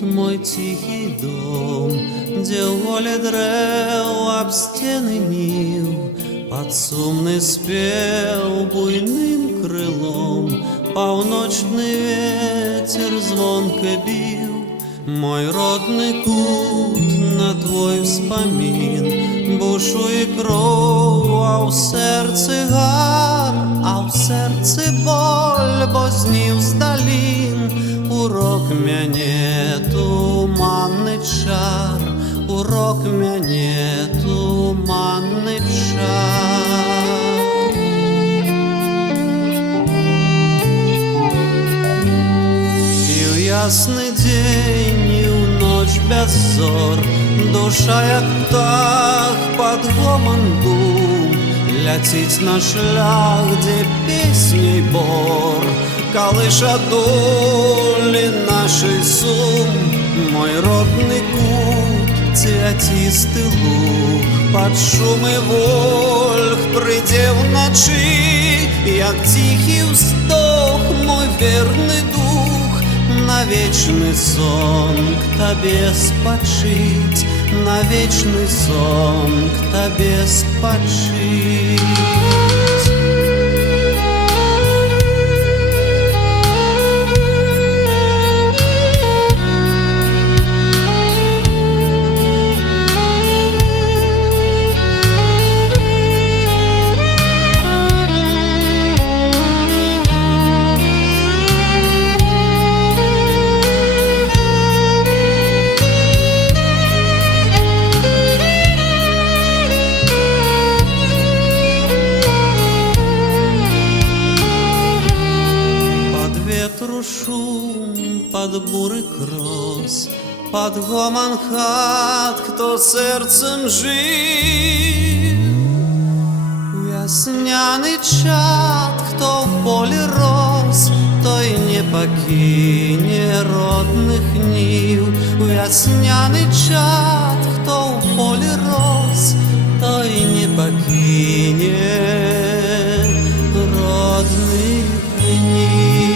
Мой тихий дом, где в воле древ об стены нил под сумный спев буйным крылом полночный ветер звонко бил. Мой родный кут, на твой вспомин бушує кров, а в серці гар, а в серці боль, бо з нів здалін урок мяне туманный чар, урок мяне туманный чар. И в ясный день, и в ночь без зор душа, як птах, под гомон дум ляціць на шлях, где песней бор колыша доли нашей сум. Мой родный кут, цвятистый луг, под шумы вольх прыйдзе вночы, як тихий вздох мой верный дух, на вечный сон к тебе спочить, на вечный сон к тебе спочить. Шум, под бурый крос, под гомон хат, кто сердцем жив. Весняный чад, кто в поле рос, той не покине родных нив. Весняный чад, кто в поле рос, той не покине родных нив.